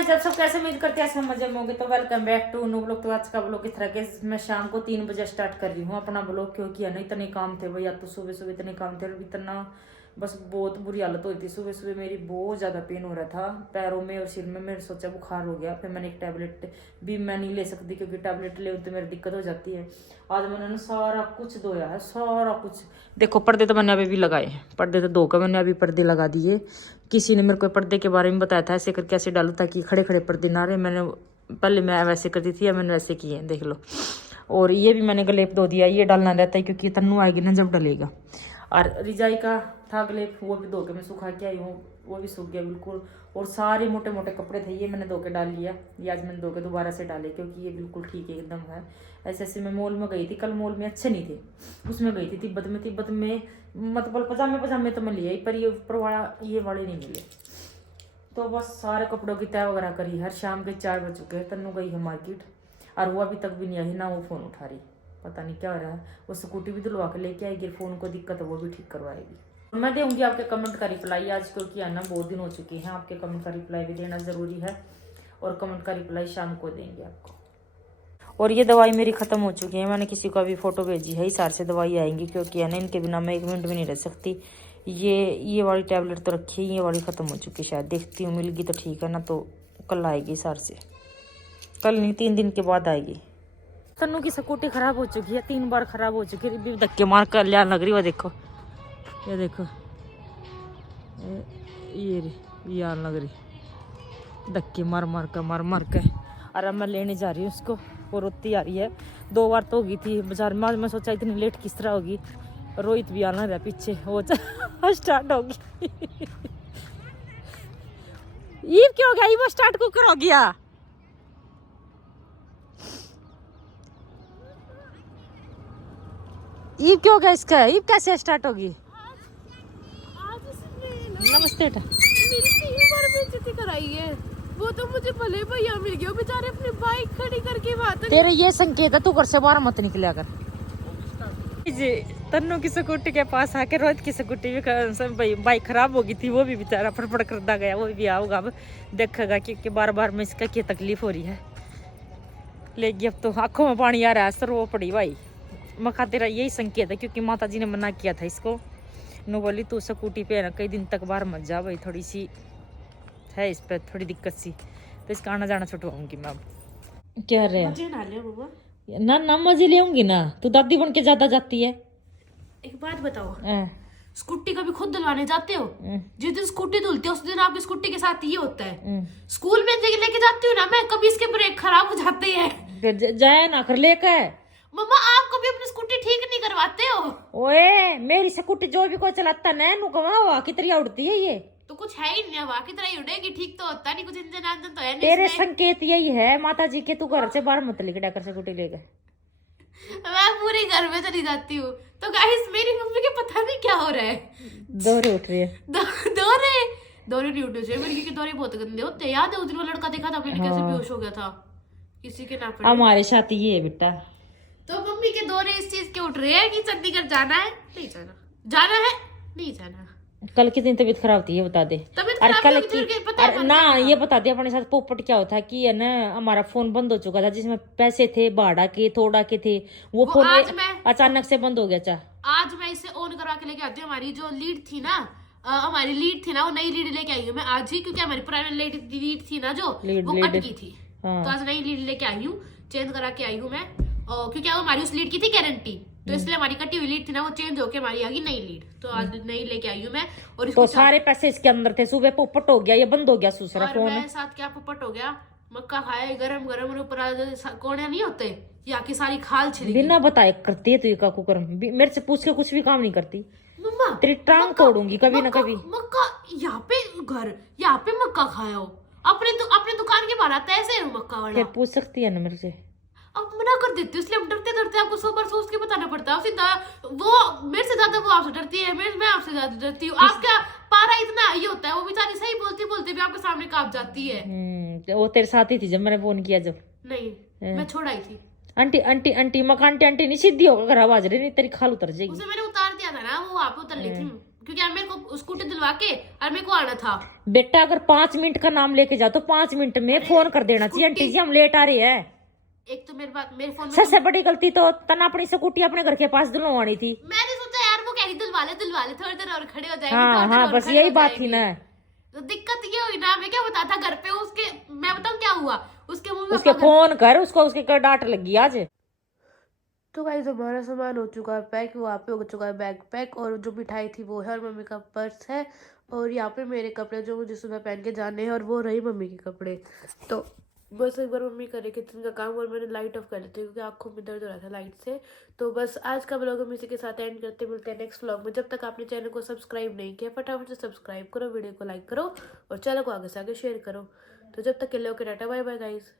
Guys, आप सब कैसे उम्मीद करते हैं सब मजे में होंगे। तो welcome back to new blog. तो आज का ब्लॉग इस तरह के मैं शाम को 3 बजे स्टार्ट कर रही हूँ अपना ब्लॉग, क्योंकि है ना इतने काम थे भैया। तो सुबह सुबह इतने काम थे, इतना बस बहुत बुरी हालत हुई थी। सुबह सुबह मेरी बहुत ज़्यादा पेन हो रहा था पैरों में और सिर में। मैंने सोचा बुखार हो गया, फिर मैंने एक टैबलेट भी मैं नहीं ले सकती क्योंकि टैबलेट ले तो मेरी दिक्कत हो जाती है। आज मैंने ना सारा कुछ धोया है, सारा कुछ। देखो पर्दे तो मैंने अभी भी लगाए, पर्दे तो धो कर मैंने अभी पर्दे लगा दिए। किसी ने मेरे को पर्दे के बारे में बताया था ऐसे करके ऐसे डालो ताकि खड़े खड़े पर्दे ना रहे। मैंने पहले मैं वैसे करती थी, या मैंने वैसे किए हैं, देख लो। और ये भी मैंने गलेप धो दिया, ये डालना रहता है क्योंकि तन्नू आएगी ना जब डलेगा। और रिजाई का था गलेप, वो भी धो के मैं सुखा के आई हूँ, वो भी सूख गया बिल्कुल। और सारे मोटे मोटे कपड़े थे, ये मैंने धो के डाल लिया। ये आज मैंने धो के दोबारा से डाले क्योंकि ये बिल्कुल ठीक है एकदम है। ऐसे ऐसे मैं मॉल में गई थी कल, मॉल में अच्छे नहीं थे, उसमें गई थी तिब्बत में। तिब्बत में मतलब पजामे तो मैं लिया, पर ये ऊपर वाला ये वाले नहीं मिले। तो बस सारे कपड़ों की तय वगैरह करी। हर शाम के 4 बज चुके हैं, तन्नू गई है मार्केट और वो अभी तक भी नहीं आई, ना वो फ़ोन उठा रही। पता नहीं क्या हो रहा है। वो स्कूटी भी धुलवा के लेके आएगी, फ़ोन को दिक्कत है वो भी ठीक करवाएगी। मैं दूंगी आपके कमेंट का रिप्लाई आज, क्योंकि है ना बहुत दिन हो चुके हैं। आपके कमेंट का रिप्लाई भी देना ज़रूरी है, और कमेंट का रिप्लाई शाम को देंगे आपको। और ये दवाई मेरी ख़त्म हो चुकी है, मैंने किसी को अभी फ़ोटो भेजी है, हिसार से दवाई आएंगी क्योंकि है ना इनके बिना मैं 1 मिनट भी नहीं रह सकती। ये वाली टैबलेट तो रखी है, ये वाली ख़त्म हो चुकी है शायद, देखती हूँ मिल गई तो ठीक है, ना तो कल आएगी हिसार से। कल नहीं 3 दिन के बाद आएगी। तन्नू की स्कूटी ख़राब हो चुकी है, 3 बार ख़राब हो चुकी है। धक्के मार कर लिया लग रही है, देखो ये देखो, ये आन लग रही धक्के मार मार के। अरे मैं लेने जा रही हूँ उसको, वो रोती आ रही है। 2 बार तो होगी थी बाजार में, मैं सोचा इतनी लेट किस तरह होगी। रोहित भी आना रहा पीछे, वो स्टार्ट होगी। ये क्या हो गया, ये वो स्टार्ट कुकर हो गया। ये क्यों हो गया इसका, ये कैसे स्टार्ट होगी। नमस्ते बेटा। बेइज्जती कराई है वो तो, मुझे भले भैया मिल गया, बेचारे अपनी बाइक खड़ी करके वहां तक। तेरे ये संकेत है तू घर से बाहर मत निकलिया कर। जी तन्नू की स्कूटी के पास आके रोहित की स्कूटी भी बाइक खराब हो गई थी, वो भी बेचारा फटफट करता गया। वो भी आओगा अब देखेगा कि बार बार में इसका क्या तकलीफ हो रही है। लेकिन अब तो आंखों में पानी आ रहा है, सर वो पड़ी भाई। मखा तेरा यही संकेत है क्योंकि माता जी ने मना किया था इसको, नो बोली तू स्कूटी पे ना कई दिन तक बाहर मत जा भाई, थोड़ी सी है इस पर थोड़ी दिक्कत सी, तो इसका आना जाना छुटवाऊंगी मैं अब। क्या रहे ना ना मजे ले आऊंगी ना, तू दादी बन के ज्यादा जाती है। एक बात बताओ, स्कूटी कभी खुद धुलवाने जाते हो? जिस दिन स्कूटी धुलते हो उस दिन आपकी स्कूटी के साथ ये होता है। स्कूल में लेके जाती हूँ ना मैं, कभी इसके ब्रेक खराब हो जाते हैं। जाए ना कर लेकर। मम्मा आप कभी अपनी स्कूटी ठीक नहीं करवाते हो। ओए मेरी स्कूटी जो भी कोई चलाता ना नु हवा की तरह उड़ती है, ये तो कुछ है ही नहीं, हवा की तरह ही उड़ेगी, ठीक तो होता नहीं, कुछ इंजन आंजन तो है नहीं। तेरे संकेत यही है माता जी के, तू घर से बाहर मत निकला कर स्कूटी लेकर। मैं पूरे घर में चली जाती हूँ। तो गाइस मेरी मम्मी के पता नहीं क्या हो रहा है, दौरे उठ रही है। दौरे नहीं उठने चाहिए मेरी, क्योंकि दौरे बहुत गंदे होते हैं। याद है उस दिन वो लड़का देखा था मैंने, कैसे बेहोश हो गया था किसी के नाम पे। हमारे साथ ये है बेटा। तो मम्मी के दौरे इस चीज के उठ रहे हैं कि चंडीगढ़ जाना है नहीं जाना, जाना है नहीं जाना। कल कितनी तबीयत खराब थी ये बता दे। अरे कल की ना ये बता दे अपने साथ पोपट क्या होता कि है ना, हमारा फोन बंद हो चुका था जिसमें पैसे थे भाड़ा के थोड़ा के थे, वो फोन अचानक से बंद हो गया। आज मैं इसे ऑन करवा के लेके आती हूँ। हमारी जो लीड थी ना, वो नई लीड लेके आई हूँ मैं आज ही, क्योंकि हमारी पुरानी लीड थी ना जो वो कट गई थी। तो आज नई लीड लेके आई हूँ, चेंज करा के आई हूँ मैं, क्योंकि हमारी उस लीड की थी गारंटी, तो इसलिए हमारी कटी हुई लीड थी ना वो चेंज होके हमारी आ गई नई लीड। तो आज नई लेके आई हूँ मैं। और इसको तो सारे पैसे इसके अंदर थे, सुबह पोपट हो गया, ये बंद हो गया दूसरा फोन। मेरे साथ क्या पोपट हो गया, मक्का खाया गरम गरम, ऊपर कोने नहीं होते, यहाँ की सारी खाल छिली बिना बताए करती है तू, का कुकर मेरे से पूछ के कुछ भी काम नहीं करती। मम्मा तेरी टांग तोड़ूंगी कभी ना कभी। मक्का यहाँ पे घर, यहाँ पे मक्का खाया हो, अपने दुकान के बाहर आता है ऐसे मक्का वाला। पूछ सकती है ना मेरे से, अब मना कर देती हूँ, इसलिए हम डरते डरते आपको 100 बार सोच के बताना पड़ता है। सीधा वो मेरे से ज्यादा वो आपसे डरती है, मैं आपसे ज्यादा डरती हूँ। आपका पारा इतना ये होता है, वो बेचारी सही बोलती बोलती भी आपके सामने कांप जाती है। वो तेरे साथ ही थी जब मैंने फोन किया जब। नहीं मैं छोड़ आई थी। आंटी आंटी आंटी मका आंटी आंटी नहीं सीधी होकर आवाज रही, नहीं तेरी खाल उतर जाएगी। उसे मैंने उतार दिया था ना, वो आप उतर ली थी क्योंकि अब मेरे को स्कूटी दिलवा के और मेरे को आना था। बेटा अगर 5 मिनट का नाम लेके जाओ तो 5 मिनट में फोन कर देना चाहिए, आंटी जी हम लेट आ रहे हैं। एक तो मेरे फोन में सबसे बड़ी गलती तो तना अपनी स्कूटी अपने घर के पास दिलवानी थी। मैंने सोचा यार वो कह रही दिलवा ले थोड़ी देर और खड़े हो जाएंगे। हाँ बस यही बात थी ना। तो दिक्कत ये हुई ना, मैं क्या बताता घर पे उसके, मैं बताऊं क्या हुआ उसके मुंह में उसके फोन कर, उसको उसके डांट लगी आज। तो गाइस हमारा सामान हो चुका है पैक, वहाँ पे हो चुका है बैग पैक, और जो मिठाई थी वो है, और मम्मी का पर्स है, और यहाँ पे मेरे कपड़े जो मुझे सुबह पहन के जाने हैं, और वो रही मम्मी के कपड़े। तो बस एक बार मम्मी करे किचन का काम, और मैंने लाइट ऑफ कर ली थी क्योंकि आंखों में दर्द हो रहा था लाइट से। तो बस आज का व्लॉग हम इसी के साथ एंड करते, मिलते हैं नेक्स्ट व्लॉग में। जब तक आपने चैनल को सब्सक्राइब नहीं किया फटाफट से सब्सक्राइब करो, वीडियो को लाइक करो और चैनल को आगे से आगे शेयर करो। तो जब तक के लिए okay tata bye bye guys.